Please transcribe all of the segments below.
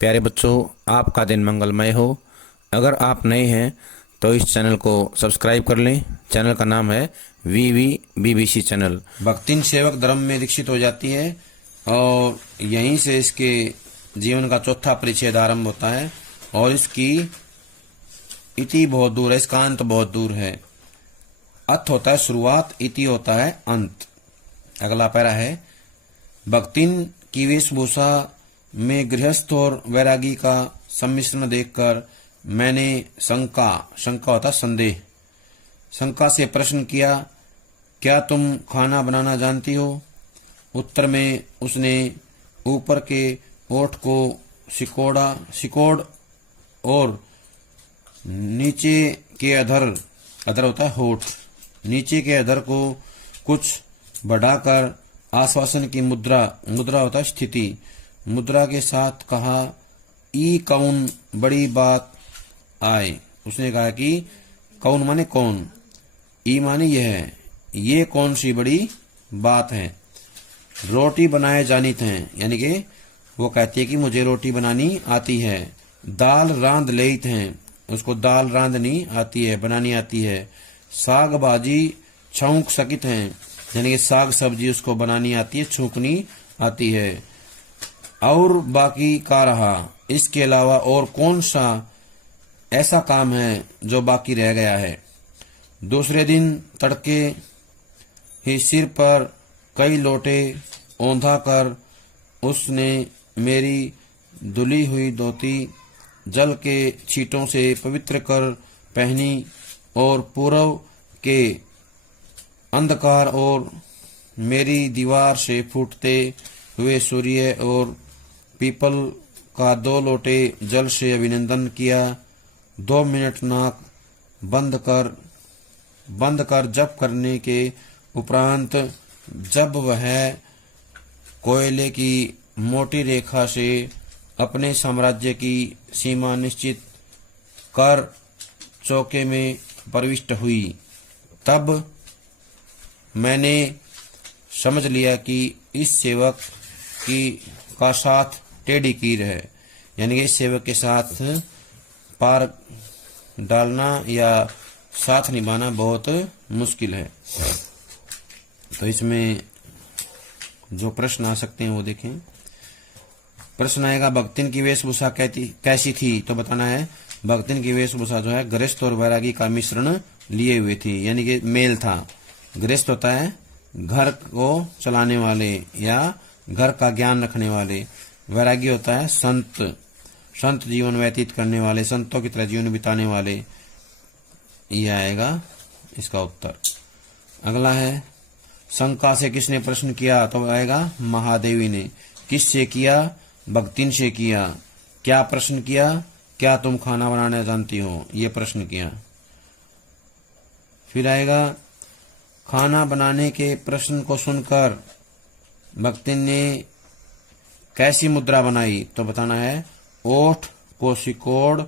प्यारे बच्चों, आपका दिन मंगलमय हो। अगर आप नए हैं तो इस चैनल को सब्सक्राइब कर लें। चैनल का नाम है BBC चैनल। भक्तिन सेवक धर्म में दीक्षित हो जाती है और यहीं से इसके जीवन का चौथा परिच्छेद आरंभ होता है और इसकी इति बहुत दूर है, इसका अंत बहुत दूर है। अथ होता है शुरुआत, इति होता है अंत। अगला पैरा है, भक्तिन की वेशभूषा में गृहस्थ और वैरागी का सम्मिश्रण देखकर मैंने शंका होता संदेह, शंका से प्रश्न किया, क्या तुम खाना बनाना जानती हो? उत्तर में उसने ऊपर के ओठ को सिकोड़ और नीचे के अधर होता है होठ, नीचे के अधर को कुछ बढ़ाकर आश्वासन की मुद्रा होता है स्थिति, मुद्रा के साथ कहा, ई कौन बड़ी बात आए। उसने कहा कि कौन माने कौन, ई माने यह, ये कौन सी बड़ी बात है। रोटी बनाए जानित हैं, यानी कि वो कहती है कि मुझे रोटी बनानी आती है। दाल रांध लेत हैं, उसको दाल रांधनी आती है, बनानी आती है। साग भाजी छौंक सकित हैं, यानी कि साग सब्जी उसको बनानी आती है, छौंकनी आती है। और बाकी का रहा, इसके अलावा और कौन सा ऐसा काम है जो बाकी रह गया है। दूसरे दिन तड़के ही सिर पर कई लोटे औंधा कर उसने मेरी धुली हुई धोती जल के छींटों से पवित्र कर पहनी और पूर्व के अंधकार और मेरी दीवार से फूटते हुए सूर्य और पीपल का 2 लोटे जल से अभिनंदन किया। 2 मिनट नाक बंद कर जप करने के उपरांत जब वह कोयले की मोटी रेखा से अपने साम्राज्य की सीमा निश्चित कर चौके में प्रविष्ट हुई, तब मैंने समझ लिया कि इस सेवक का साथ टेढ़ी कीर है, यानी कि इस सेवक के साथ पार डालना या साथ निभाना बहुत मुश्किल है। तो इसमें जो प्रश्न आ सकते हैं वो देखें। प्रश्न आएगा, भक्तिन की वेशभूषा कैसी थी? तो बताना है भक्तिन की वेशभूषा जो है गृहस्थ और वैरागी का मिश्रण लिए हुए थी, यानी कि मेल था। गृहस्थ होता है घर को चलाने वाले या घर का ज्ञान रखने वाले, वैरागी होता है संत जीवन व्यतीत करने वाले, संतों की तरह जीवन बिताने वाले। यह आएगा इसका उत्तर। अगला है, शंका से किसने प्रश्न किया? तो आएगा महादेवी ने। किससे किया? भक्तिन से किया। क्या प्रश्न किया? क्या तुम खाना बनाना जानती हो? ये प्रश्न किया। फिर आएगा, खाना बनाने के प्रश्न को सुनकर भक्तिन ने कैसी मुद्रा बनाई? तो बताना है ओठ को सिकोड़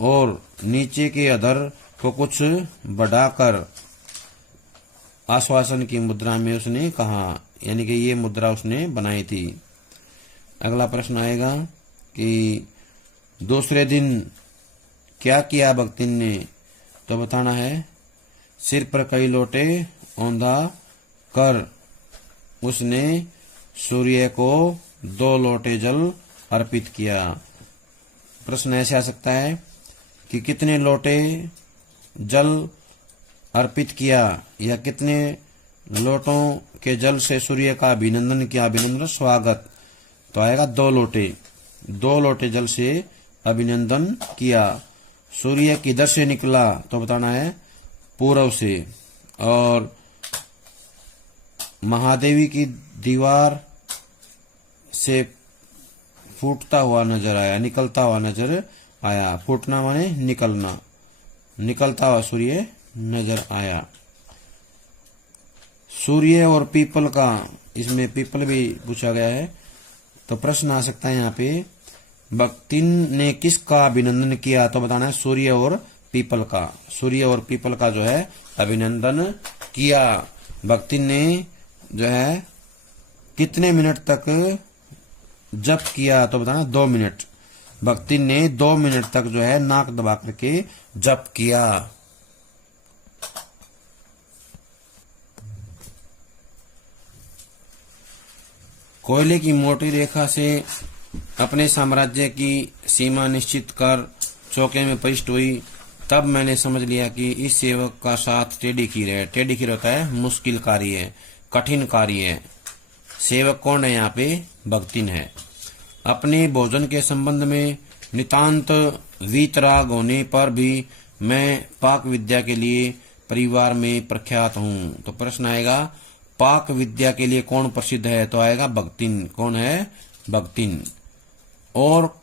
और नीचे के अधर को कुछ बढ़ाकर आश्वासन की मुद्रा में उसने कहा, यानी कि ये मुद्रा उसने बनाई थी। अगला प्रश्न आएगा कि दूसरे दिन क्या किया भक्तिन ने? तो बताना है सिर पर कई लोटे औंधा कर उसने सूर्य को 2 लोटे जल अर्पित किया। प्रश्न ऐसे आ सकता है कि कितने लोटे जल अर्पित किया या कितने लोटों के जल से सूर्य का अभिनंदन किया, अभिनंदन स्वागत। तो आएगा 2 लोटे, 2 लोटे जल से अभिनंदन किया। सूर्य किधर से निकला? तो बताना है पूर्व से। और महादेवी की दीवार से फूटता हुआ नजर आया, निकलता हुआ नजर आया। फूटना माने निकलना, निकलता हुआ सूर्य नजर आया। सूर्य और पीपल का, इसमें पीपल भी पूछा गया है। तो प्रश्न आ सकता है यहाँ पे, भक्तिन ने किसका अभिनंदन किया? तो बताना है सूर्य और पीपल का। सूर्य और पीपल का जो है अभिनंदन किया। भक्तिन ने जो है कितने मिनट तक जप किया? तो बताना 2 मिनट। भक्तिन ने 2 मिनट तक जो है नाक दबा करके जप किया। कोयले की मोटी रेखा से अपने साम्राज्य की सीमा निश्चित कर चौके में प्रविष्ट हुई। तब मैंने समझ लिया कि इस सेवक का साथ टेढ़ी खीर है। टेढ़ी खीर होता है मुश्किल कार्य है, कठिन कार्य है। सेवक कौन है? यहाँ पे भक्तिन है। अपने भोजन के संबंध में नितांत वीतराग होने पर भी मैं पाक विद्या के लिए परिवार में प्रख्यात हूँ। तो प्रश्न आएगा पाक विद्या के लिए कौन प्रसिद्ध है? तो आएगा भक्तिन। कौन है? भक्तिन। और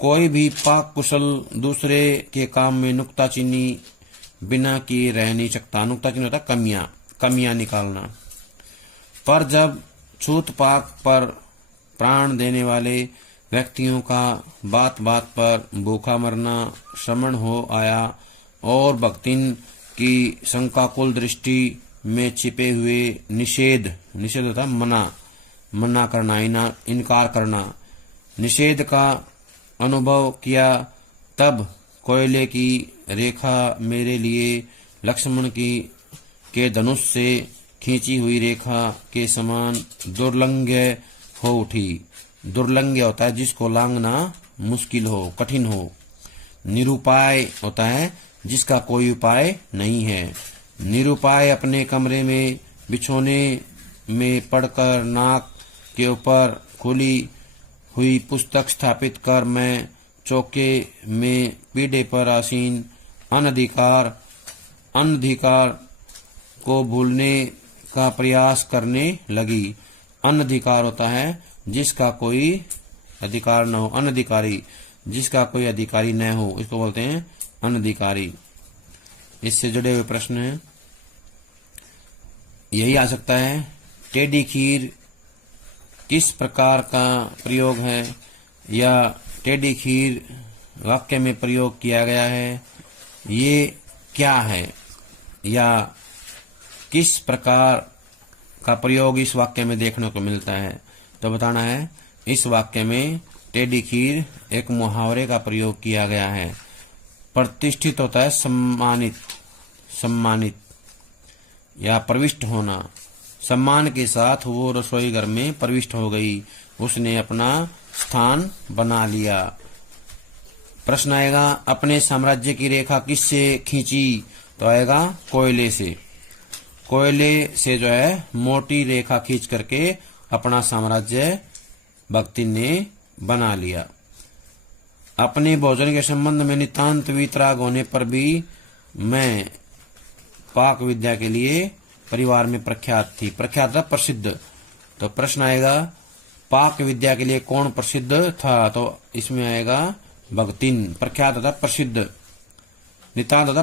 कोई भी पाक कुशल दूसरे के काम में नुक्ताचीनी बिना किए रह नहीं सकता। नुक्ताचीनी होता कमियां निकालना। पर जब छूत पाक पर प्राण देने वाले व्यक्तियों का बात बात पर भूखा मरना श्रवण हो आया और भक्तिन की शंकाकुल दृष्टि में छिपे हुए निषेध होता मना करना, इनकार करना, निषेध का अनुभव किया, तब कोयले की रेखा मेरे लिए लक्ष्मण के धनुष से खींची हुई रेखा के समान दुर्लंघ्य हो उठी। दुर्लंघ्य होता है जिसको लांघना मुश्किल हो, कठिन हो। निरुपाय होता है जिसका कोई उपाय नहीं है। निरुपाय अपने कमरे में बिछोने में पड़कर नाक के ऊपर खुली हुई पुस्तक स्थापित कर मैं चौके में पीढ़े पर आसीन अनधिकार को भूलने का प्रयास करने लगी। अनधिकार होता है जिसका कोई अधिकार न हो, अनधिकारी जिसका कोई अधिकारी न हो, इसको बोलते हैं अनधिकारी। इससे जुड़े हुए प्रश्न हैं, यही आ सकता है टेढ़ी खीर किस प्रकार का प्रयोग है, या टेढ़ी खीर वाक्य में प्रयोग किया गया है, ये क्या है, या किस प्रकार का प्रयोग इस वाक्य में देखने को मिलता है। तो बताना है इस वाक्य में टेढ़ी खीर एक मुहावरे का प्रयोग किया गया है। प्रतिष्ठित होता है सम्मानित या प्रविष्ट होना। सम्मान के साथ वो रसोई घर में प्रविष्ट हो गई, उसने अपना स्थान बना लिया। प्रश्न आएगा अपने साम्राज्य की रेखा किससे खींची? तो आएगा कोयले से। कोयले से जो है मोटी रेखा खींच करके अपना साम्राज्य भक्ति ने बना लिया। अपने भोजन के संबंध में नितांत वीतराग होने पर भी मैं पाक विद्या के लिए परिवार में प्रख्यात थी। प्रख्यात था प्रसिद्ध। तो प्रश्न आएगा पाक विद्या के लिए कौन प्रसिद्ध था? तो इसमें आएगा भक्तिन। प्रख्यात था प्रसिद्ध, नितांत था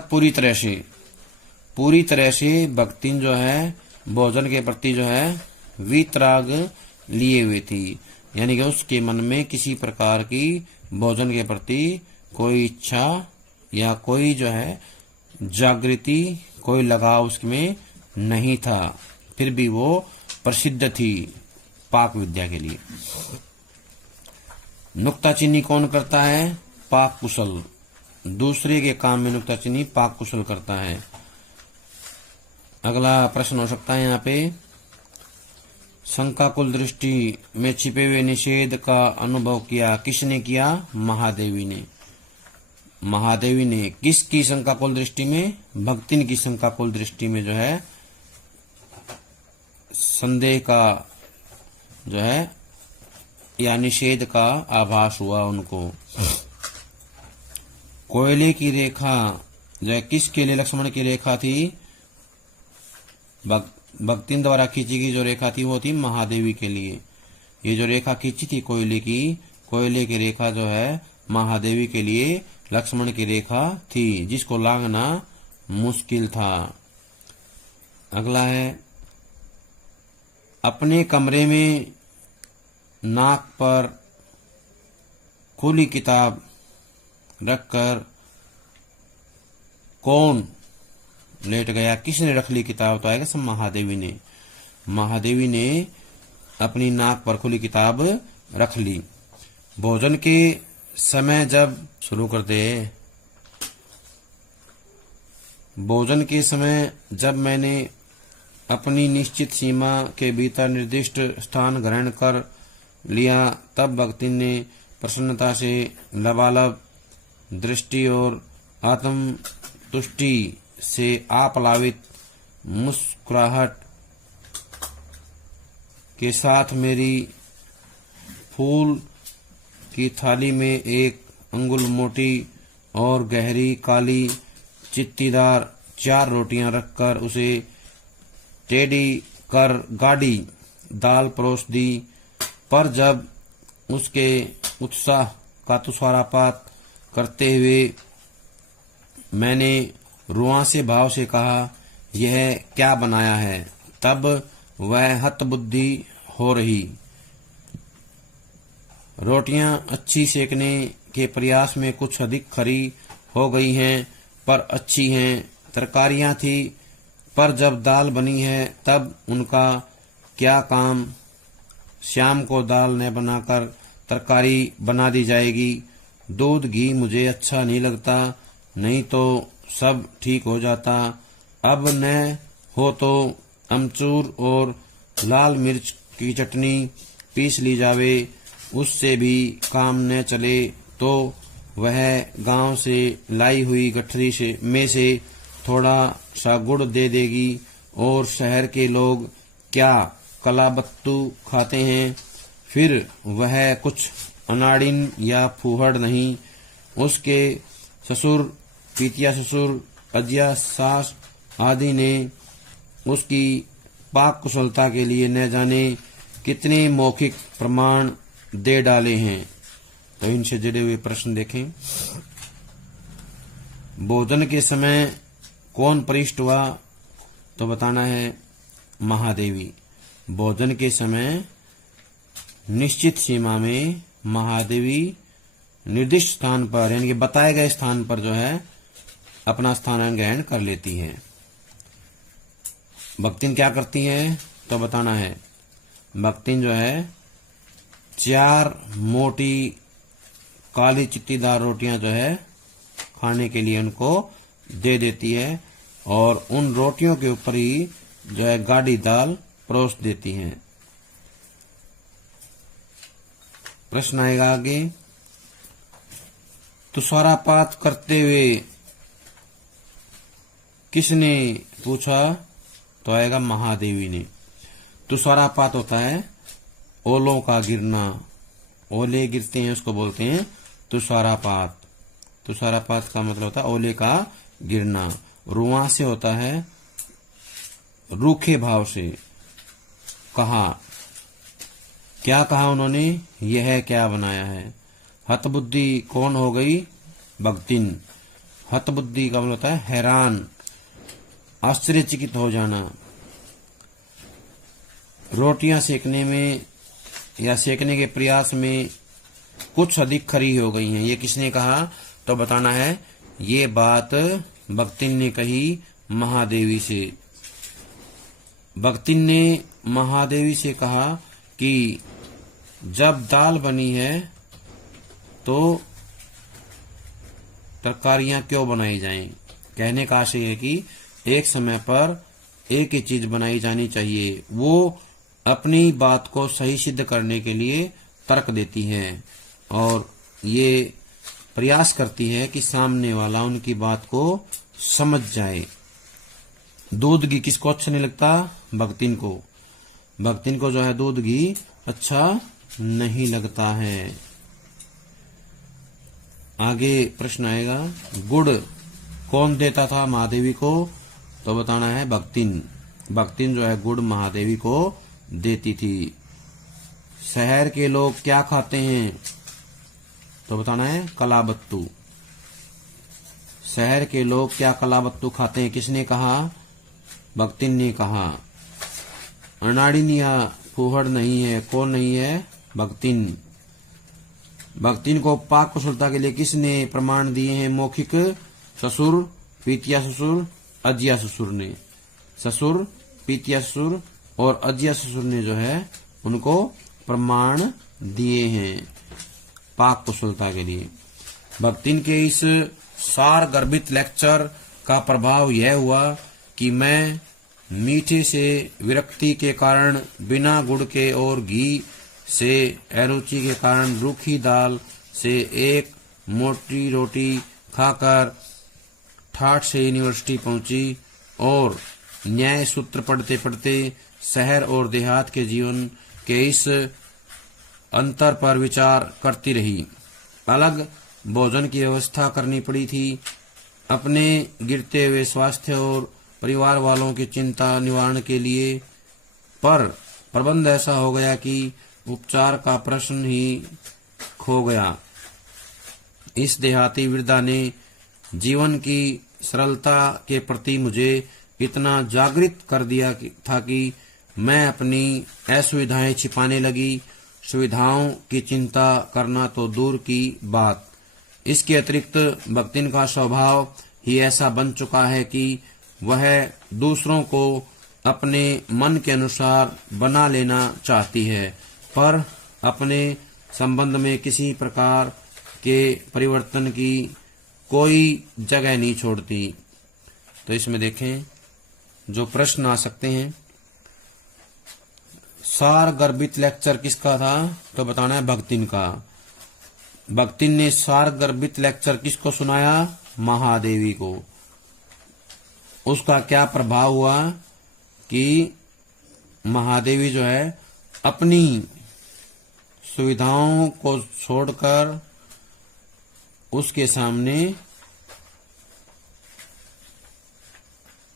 पूरी तरह से भक्तिन जो है भोजन के प्रति जो है वीतराग लिए हुई थी, यानी कि उसके मन में किसी प्रकार की भोजन के प्रति कोई इच्छा या कोई जो है जागृति, कोई लगाव उसमें नहीं था, फिर भी वो प्रसिद्ध थी पाक विद्या के लिए। नुक्ताचीनी कौन करता है? पाक कुशल। दूसरे के काम में नुक्ताचीनी पाक कुशल करता है। अगला प्रश्न हो सकता है यहाँ पे, शंकाकुल दृष्टि में छिपे हुए निषेध का अनुभव किया किसने किया? महादेवी ने। महादेवी ने किसकी शंकाकुल दृष्टि में? भक्तिन की शंकाकुल दृष्टि में जो है संदेह का जो है या निषेध का आभास हुआ उनको। कोयले की रेखा जो है किसके लिए लक्ष्मण की रेखा थी? भक्तिन द्वारा खींची गई जो रेखा थी वो थी महादेवी के लिए। ये जो रेखा खींची थी कोयले की रेखा जो है महादेवी के लिए लक्ष्मण की रेखा थी, जिसको लांघना मुश्किल था। अगला है, अपने कमरे में नाक पर खुली किताब रखकर कौन लेट गया? किसने रख ली किताब? तो आएगा सब महादेवी ने। महादेवी ने अपनी नाक पर खुली किताब रख ली। भोजन के समय जब शुरू करते भोजन के समय जब मैंने अपनी निश्चित सीमा के भीतर निर्दिष्ट स्थान ग्रहण कर लिया तब भक्तिन ने प्रसन्नता से लबालब दृष्टि और आत्मतुष्टि से आप्लावित मुस्कुराहट के साथ मेरी फूल की थाली में एक अंगुल मोटी और गहरी काली चित्तीदार 4 रोटियां रखकर उसे टेढ़ी कर गाढ़ी दाल परोस दी। पर जब उसके उत्साह का तुषारापात करते हुए मैंने रुआंसे भाव से कहा, यह क्या बनाया है, तब वह हतबुद्धि हो रही। रोटियां अच्छी सेकने के प्रयास में कुछ अधिक खरी हो गई हैं, पर अच्छी हैं। तरकारियां थी, पर जब दाल बनी है तब उनका क्या काम। शाम को दाल न बनाकर तरकारी बना दी जाएगी। दूध घी मुझे अच्छा नहीं लगता, नहीं तो सब ठीक हो जाता। अब न हो तो अमचूर और लाल मिर्च की चटनी पीस ली जावे, उससे भी काम न चले तो वह गांव से लाई हुई गठरी में से थोड़ा सा गुड़ दे देगी। और शहर के लोग क्या कलाबत्तू खाते हैं, फिर वह कुछ अनाड़िन या फूहड़ नहीं। उसके ससुर, पितिया ससुर, अजिया सास आदि ने उसकी पाक कुशलता के लिए न जाने कितने मौखिक प्रमाण दे डाले हैं। तो इनसे जुड़े हुए प्रश्न देखें। भोजन के समय कौन परिष्ट हुआ, तो बताना है महादेवी। भोजन के समय निश्चित सीमा में महादेवी निर्दिष्ट स्थान पर यानी कि बताए गए स्थान पर जो है अपना स्थान ग्रहण कर लेती हैं। भक्तिन क्या करती है, तो बताना है भक्तिन जो है 4 मोटी काली चित्तीदार रोटियां जो है खाने के लिए उनको दे देती है और उन रोटियों के ऊपर ही जो है गाढ़ी दाल परोस देती हैं। प्रश्न आएगा आगे। तुषारापात करते हुए किसने पूछा, तो आएगा महादेवी ने। तुषारापात होता है ओलों का गिरना, ओले गिरते हैं उसको बोलते हैं तुषारापात। तुषारापात का मतलब होता है ओले का गिरना। रुआ से होता है रूखे भाव से। कहा, क्या कहा उन्होंने, यह क्या बनाया है। हतबुद्धि कौन हो गई, भक्तिन। हतबुद्धि का मतलब होता है हैरान, आश्चर्यचकित हो जाना। रोटियां सेकने में या सेकने के प्रयास में कुछ अधिक खरी हो गई हैं। ये किसने कहा, तो बताना है ये बात भक्तिन ने कही महादेवी से। भक्तिन ने महादेवी से कहा कि जब दाल बनी है तो तरकारियां क्यों बनाई जाएं। कहने का आशय है कि एक समय पर एक ही चीज बनाई जानी चाहिए। वो अपनी बात को सही सिद्ध करने के लिए तर्क देती है और ये प्रयास करती है कि सामने वाला उनकी बात को समझ जाए। दूध घी किसको अच्छा नहीं लगता, भक्तिन को। भक्तिन को जो है दूध घी अच्छा नहीं लगता है। आगे प्रश्न आएगा, गुड़ कौन देता था महादेवी को, तो बताना है भक्तिन। भक्तिन जो है गुड़ महादेवी को देती थी। शहर के लोग क्या खाते हैं, तो बताना है कलाबत्तू। शहर के लोग क्या कलाबत्तू खाते हैं, किसने कहा, भक्तिन ने कहा। अनाड़िन या फूहड़ नहीं है, कौन नहीं है, भक्तिन। भक्तिन को पाक कुशलता के लिए किसने प्रमाण दिए हैं, मौखिक ससुर, पितिया ससुर, अजिया ससुर ने। ससुर, पितिया ससुर और अजिया ससुर ने जो है उनको प्रमाण दिए हैं। पाक कुशलता के लिए। भक्तिन के इस सार गर्भित लेक्चर का प्रभाव यह हुआ कि मैं मीठे से विरक्ति के कारण, बिना गुड़ के और घी से अरुचि के कारण रूखी दाल से एक मोटी रोटी खाकर ठाठ से यूनिवर्सिटी पहुंची और न्याय सूत्र पढ़ते पढ़ते शहर और देहात के जीवन के इस अंतर पर विचार करती रही। अलग भोजन की व्यवस्था करनी पड़ी थी। अपने गिरते हुए स्वास्थ्य और परिवार वालों की चिंता निवारण के लिए, पर प्रबंध ऐसा हो गया कि उपचार का प्रश्न ही खो गया। इस देहाती वृद्धा ने जीवन की सरलता के प्रति मुझे इतना जागृत कर दिया था कि मैं अपनी असुविधाएं छिपाने लगी। सुविधाओं की चिंता करना तो दूर की बात, इसके अतिरिक्त भक्तिन का स्वभाव ही ऐसा बन चुका है कि वह दूसरों को अपने मन के अनुसार बना लेना चाहती है, पर अपने संबंध में किसी प्रकार के परिवर्तन की कोई जगह नहीं छोड़ती। तो इसमें देखें जो प्रश्न आ सकते हैं। सार गर्भित लेक्चर किसका था? तो बताना है भक्तिन का। भक्तिन ने सार गर्भित लेक्चर किसको सुनाया? महादेवी को। उसका क्या प्रभाव हुआ कि महादेवी जो है अपनी सुविधाओं को छोड़कर उसके सामने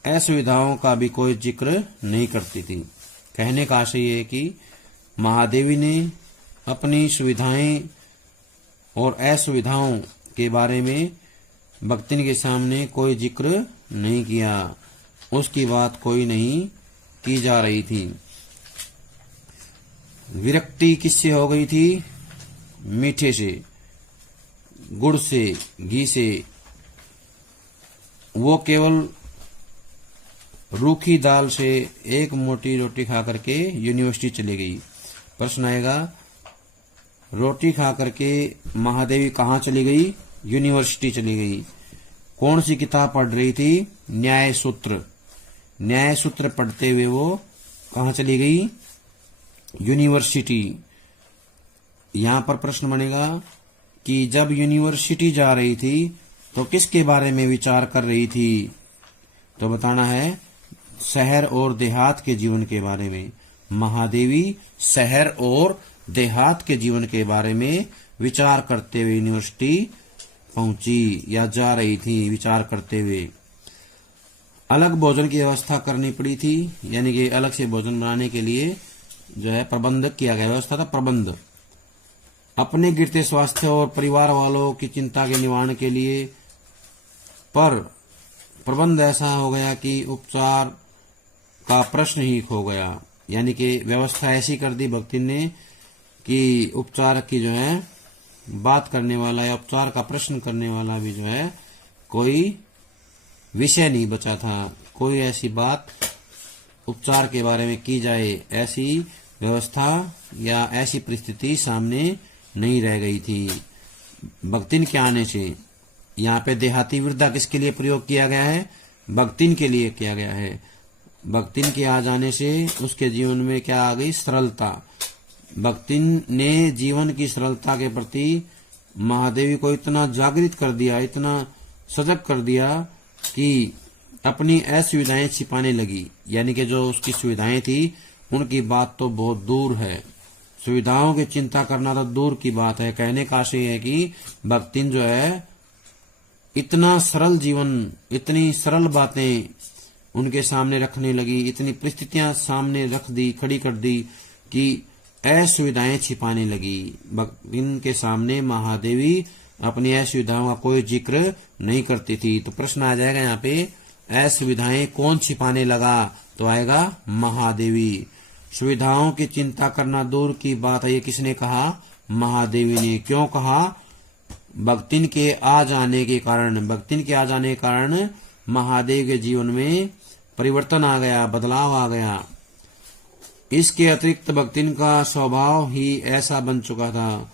असुविधाओं का भी कोई जिक्र नहीं करती थी। कहने का आशय ये है कि महादेवी ने अपनी सुविधाएं और असुविधाओं के बारे में भक्तिन के सामने कोई जिक्र नहीं किया, उसकी बात कोई नहीं की जा रही थी। विरक्ति किससे हो गई थी? मीठे से, गुड़ से, घी से। वो केवल रूखी दाल से एक मोटी रोटी खा करके यूनिवर्सिटी चली गई। प्रश्न आएगा, रोटी खा करके महादेवी कहाँ चली गई? यूनिवर्सिटी चली गई। कौन सी किताब पढ़ रही थी? न्याय सूत्र। न्याय सूत्र पढ़ते हुए वो कहाँ चली गई? यूनिवर्सिटी। यहाँ पर प्रश्न बनेगा कि जब यूनिवर्सिटी जा रही थी तो किसके बारे में विचार कर रही थी? तो बताना है शहर और देहात के जीवन के बारे में। महादेवी शहर और देहात के जीवन के बारे में विचार करते हुए यूनिवर्सिटी पहुंची या जा रही थी। विचार करते हुए अलग भोजन की व्यवस्था करनी पड़ी थी, यानी कि अलग से भोजन बनाने के लिए जो है प्रबंध किया गया। व्यवस्था था प्रबंध। अपने गिरते स्वास्थ्य और परिवार वालों की चिंता के निवारण के लिए, पर प्रबंध ऐसा हो गया कि उपचार का प्रश्न ही खो गया। यानी कि व्यवस्था ऐसी कर दी भक्तिन ने कि उपचार की जो है बात करने वाला या उपचार का प्रश्न करने वाला भी जो है कोई विषय नहीं बचा था। कोई ऐसी बात उपचार के बारे में की जाए, ऐसी व्यवस्था या ऐसी परिस्थिति सामने नहीं रह गई थी। भक्तिन के आने से यहाँ पे देहाती वृद्धा किसके लिए प्रयोग किया गया है? भक्तिन के लिए किया गया है। भक्तिन के आ जाने से उसके जीवन में क्या आ गई? सरलता। भक्तिन ने जीवन की सरलता के प्रति महादेवी को इतना जागृत कर दिया, इतना सजग कर दिया कि अपनी असुविधाएं छिपाने लगी। यानी कि जो उसकी सुविधाएं थी उनकी बात तो बहुत दूर है, सुविधाओं की चिंता करना तो दूर की बात है। कहने का आशय है कि भक्तिन जो है इतना सरल जीवन, इतनी सरल बातें उनके सामने रखने लगी, इतनी परिस्थितियां सामने रख दी, खड़ी कर दी कि असुविधाएं छिपाने लगी। भक्तिन के सामने महादेवी अपनी असुविधाओं का कोई जिक्र नहीं करती थी। तो प्रश्न आ जाएगा यहाँ पे, असुविधाएं कौन छिपाने लगा? तो आएगा महादेवी। सुविधाओं की चिंता करना दूर की बात है, ये किसने कहा? महादेवी ने। क्यों कहा? भक्तिन के आ जाने के कारण। भक्तिन के आ जाने के कारण महादेव के जीवन में परिवर्तन आ गया, बदलाव आ गया। इसके अतिरिक्त भक्तिन का स्वभाव ही ऐसा बन चुका था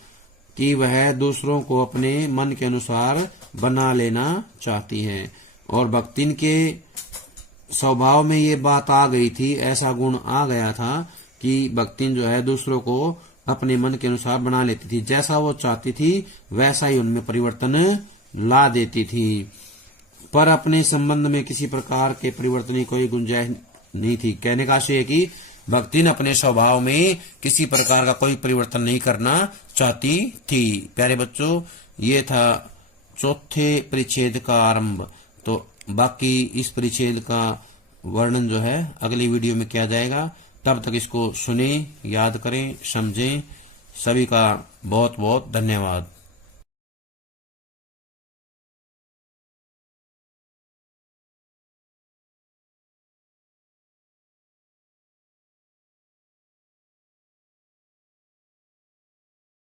कि वह दूसरों को अपने मन के अनुसार बना लेना चाहती हैं। और भक्तिन के स्वभाव में ये बात आ गई थी, ऐसा गुण आ गया था कि भक्तिन जो है दूसरों को अपने मन के अनुसार बना लेती थी। जैसा वो चाहती थी वैसा ही उनमें परिवर्तन ला देती थी। पर अपने संबंध में किसी प्रकार के परिवर्तन की कोई गुंजाइश नहीं थी। कहने का आशय है कि भक्तिन अपने स्वभाव में किसी प्रकार का कोई परिवर्तन नहीं करना चाहती थी। प्यारे बच्चों, ये था चौथे परिच्छेद का आरंभ। तो बाकी इस परिच्छेद का वर्णन जो है अगली वीडियो में किया जाएगा। तब तक इसको सुने, याद करें, समझें। सभी का बहुत बहुत धन्यवाद।